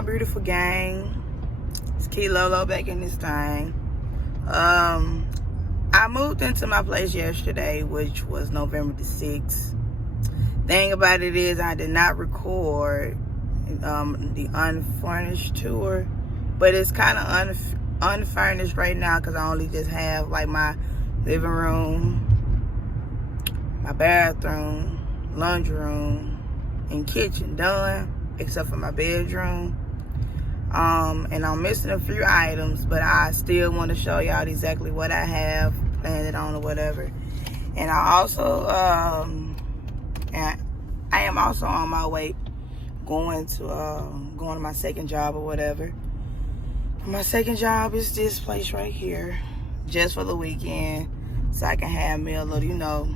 my beautiful gang. It's Key Lolo back in this thing. I moved into my place yesterday, which was November the 6th. Thing about it is I did not record the unfurnished tour, but it's kind of unfurnished right now because I only just have like my living room, my bathroom, laundry room, and kitchen done, except for my bedroom. And I'm missing a few items, but I still want to show y'all exactly what I have planned on or whatever. And I also and I am also on my way going to my second job or whatever. My second job is this place right here, just for the weekend, so I can have me a little, you know,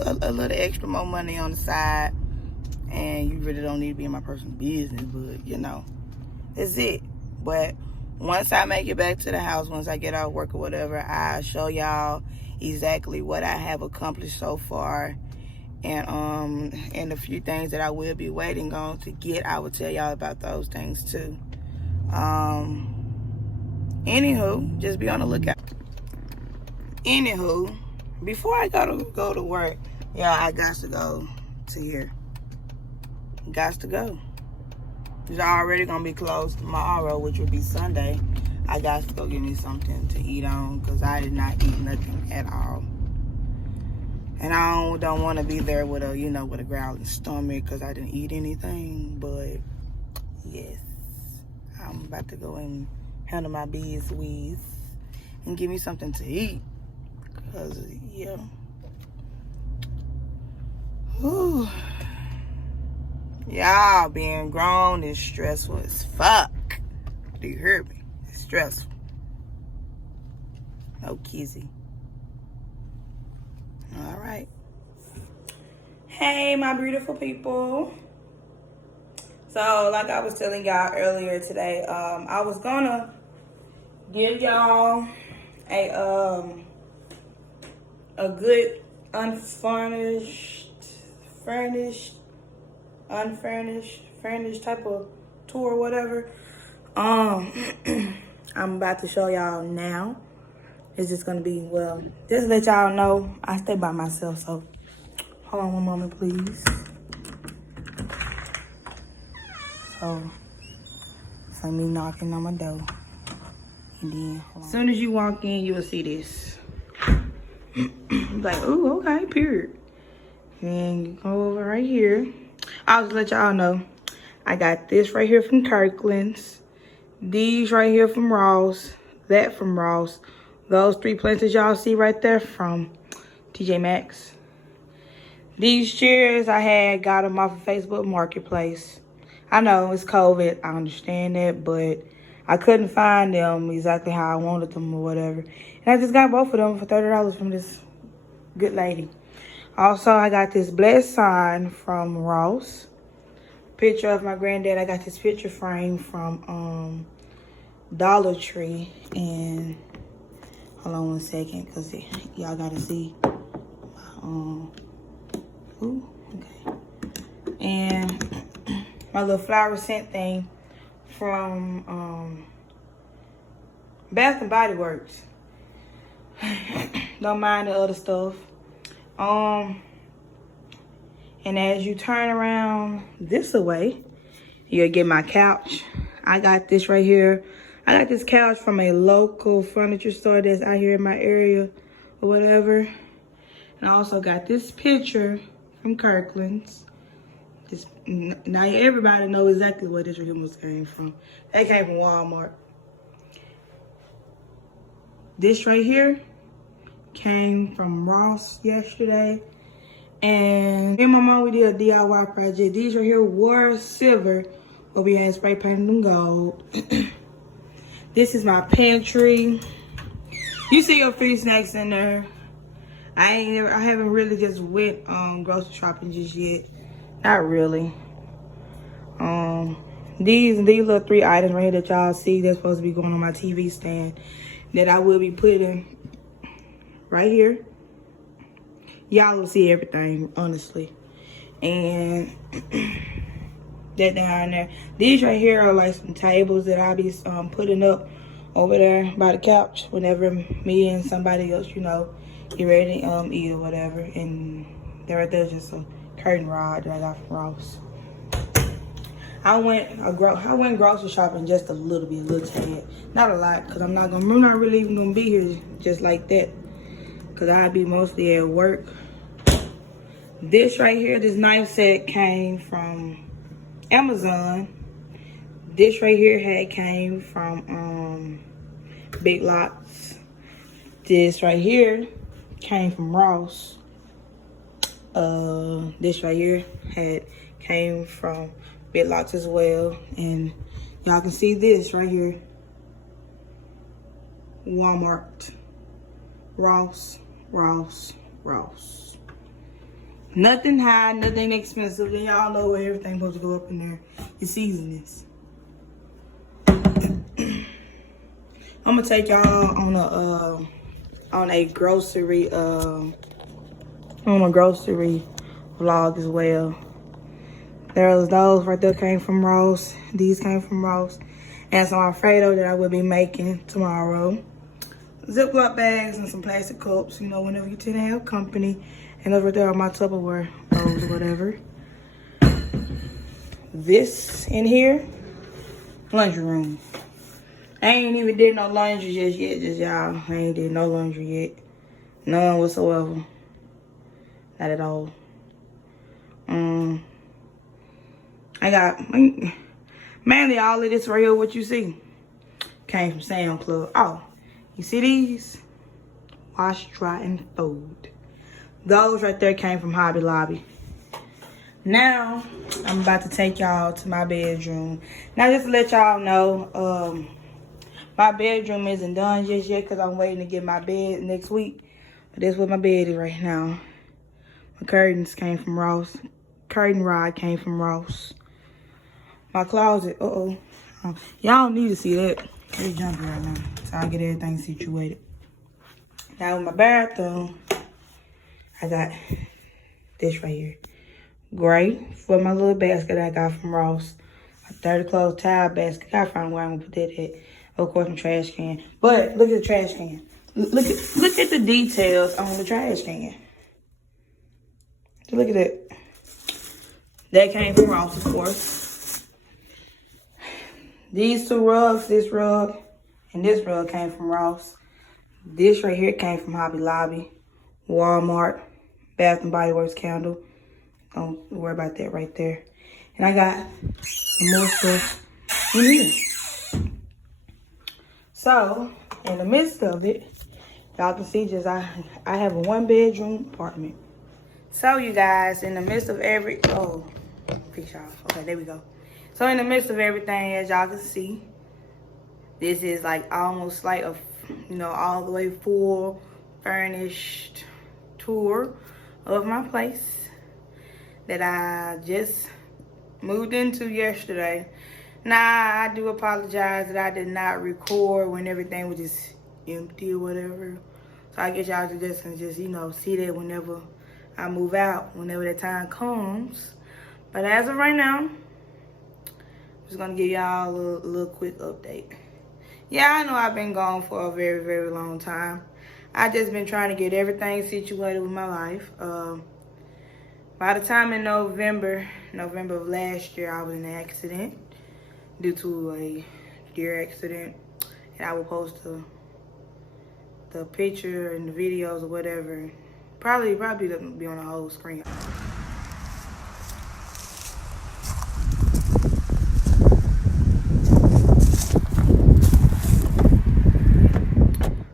a little extra more money on the side. And you really don't need to be in my personal business, but you know, that's it. But once I make it back to the house, once I get out of work or whatever, I'll show y'all exactly what I have accomplished so far. And a few things that I will be waiting on to get, I will tell y'all about those things too. Anywho, just be on the lookout. Anywho, before I go to work, yeah, I got to go to here. Got to go. It's already gonna be closed tomorrow, which will be Sunday. I got to go get me something to eat on because I did not eat nothing at all. And I don't want to be there with a, you know, with a growling stomach because I didn't eat anything. But yes, I'm about to go and handle my business and give me something to eat. Because, yeah. Whew. Y'all being grown is stressful as fuck. Do you hear me? It's stressful. No kizzy. All right. Hey, my beautiful people. So, like I was telling y'all earlier today, I was gonna give y'all a good unfurnished type of tour or whatever. I'm about to show y'all now. It's just gonna be, well, just to let y'all know, I stay by myself, so hold on one moment, please. So, it's like me knocking on my door. And then, as soon as you walk in, you will see this. Like, ooh, okay, period. And you go over right here. I'll just let y'all know. I got this right here from Kirkland's. These right here from Ross. That from Ross. Those 3 plants y'all see right there from TJ Maxx. These chairs I got them off of Facebook Marketplace. I know it's COVID, I understand that, but I couldn't find them exactly how I wanted them or whatever. And I just got both of them for $30 from this good lady. Also, I got this blessed sign from Ross. Picture of my granddad. I got this picture frame from Dollar Tree. And hold on one second, because y'all got to see. Ooh, okay. And my little flower scent thing from Bath and Body Works. Don't mind the other stuff. And as you turn around this way, you'll get my couch. I got this right here. I got this couch from a local furniture store that's out here in my area or whatever. And I also got this picture from Kirkland's. Now everybody know exactly where this removal came from. They came from Walmart. This right here came from Ross yesterday. And me and my mom, we did a DIY project. These right here were silver, but we had spray painted them gold. This is my pantry. You see your free snacks in there. I haven't really just went grocery shopping just yet. Not really. These little 3 items right here that y'all see, that's supposed to be going on my TV stand that I will be putting right here. Y'all will see everything, honestly. And that down there. These right here are like some tables that I'll be putting up over there by the couch whenever me and somebody else, you know, get ready to eat or whatever. And there right there's just a curtain rod that I got from Ross. I went grocery shopping just a little tad, not a lot, cause I'm not really even gonna be here just like that, cause I'll be mostly at work. This right here, this knife set came from Amazon. This right here came from Big Lots. This right here came from Ross. This right here came from Big Lots as well. And y'all can see this right here. Walmart. Ross. Nothing high, nothing expensive. And y'all know where everything's supposed to go up in there. Your seasonings. I'm gonna take y'all on a grocery vlog as well. Those right there came from Ross. These came from Ross. And some Alfredo that I will be making tomorrow. Ziploc bags and some plastic cups, you know, whenever you tend to have company. And over there are my Tupperware bowls or whatever. This in here, laundry room. I ain't even did no laundry just yet, y'all. I ain't did no laundry yet. None whatsoever. Not at all. I got, mainly all of this right here, what you see, came from Sam Club. Oh, you see these? Wash, dry, and fold. Those right there came from Hobby Lobby. Now, I'm about to take y'all to my bedroom. Now, just to let y'all know, my bedroom isn't done just yet because I'm waiting to get my bed next week. But that's what my bed is right now. My curtains came from Ross. Curtain rod came from Ross. My closet, y'all don't need to see that. It's jumping right now. So I'll get everything situated. Now in my bathroom, I got this right here. Gray for my little basket I got from Ross. A 30 clothes towel basket. I found where I'm gonna put that at. Of course, my trash can. But look at the trash can. Look at the details on the trash can. Look at that. That came from Ross, of course. These two rugs, this rug and this rug came from Ross. This right here came from Hobby Lobby, Walmart, Bath and Body Works candle. Don't worry about that right there. And I got some more stuff in here. So, in the midst of it, y'all can see just I have a 1-bedroom apartment. So you guys, in the midst of fix y'all. Okay, there we go. So in the midst of everything, as y'all can see, this is like almost like a, you know, all the way full furnished tour of my place that I just moved into yesterday. Now, I do apologize that I did not record when everything was just empty or whatever. So I guess y'all just, you know, see that whenever I move out, whenever that time comes. But as of right now, I'm just gonna give y'all a little quick update. Yeah, I know I've been gone for a very, very long time. I just been trying to get everything situated with my life. By the time in November of last year, I was in an accident due to a deer accident. And I will post the picture and the videos or whatever. Probably be on the whole screen.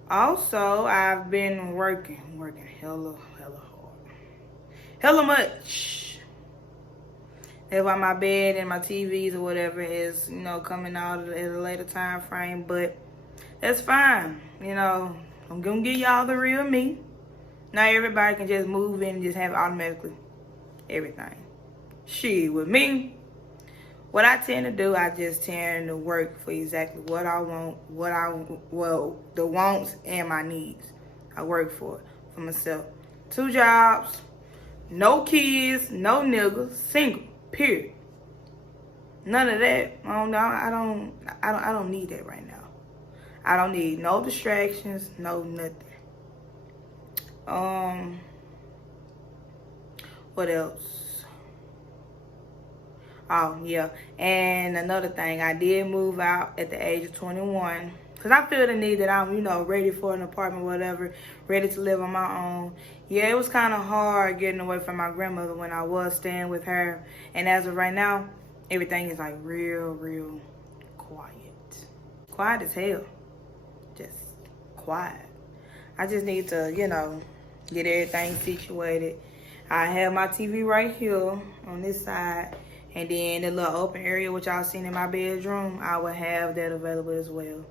Also, I've been working hella hard. Hella much. That's why my bed and my TVs or whatever is, you know, coming out at a later time frame. But that's fine. You know, I'm gonna give y'all the real me. Not everybody can just move in and just have automatically everything. Shit, with me, what I tend to do, I just tend to work for exactly what I want, the wants and my needs. I work for myself. 2 jobs, no kids, no niggas, single, period. None of that. I don't need that right now. I don't need no distractions, no nothing. What else? Oh, yeah. And another thing, I did move out at the age of 21. Because I feel the need that I'm, ready for an apartment, whatever, ready to live on my own. Yeah, it was kind of hard getting away from my grandmother when I was staying with her. And as of right now, everything is like real quiet. Quiet as hell. Just quiet. I just need to, get everything situated. I have my TV right here on this side. And then the little open area, which y'all seen in my bedroom, I will have that available as well.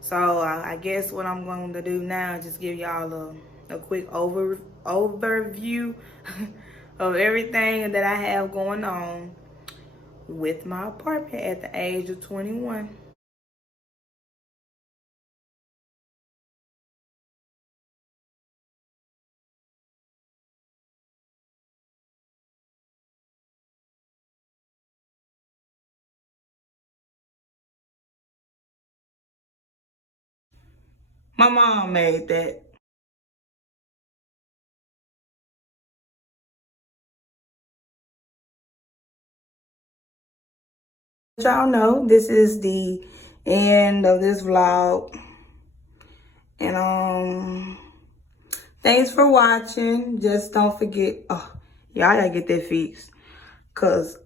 So I guess what I'm going to do now is just give y'all a quick overview of everything that I have going on with my apartment at the age of 21. My mom made that. Y'all know this is the end of this vlog. And thanks for watching. Just don't forget, y'all gotta get that fixed. Cause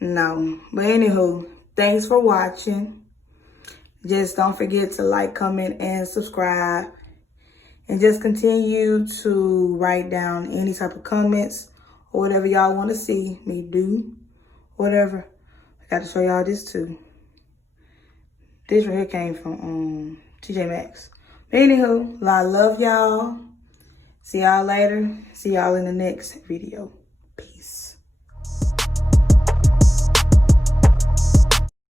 no. But anywho, thanks for watching. Just don't forget to like, comment, and subscribe. And just continue to write down any type of comments or whatever y'all want to see me do. Whatever. I got to show y'all this too. This right here came from TJ Maxx. But anywho, I love y'all. See y'all later. See y'all in the next video. Peace.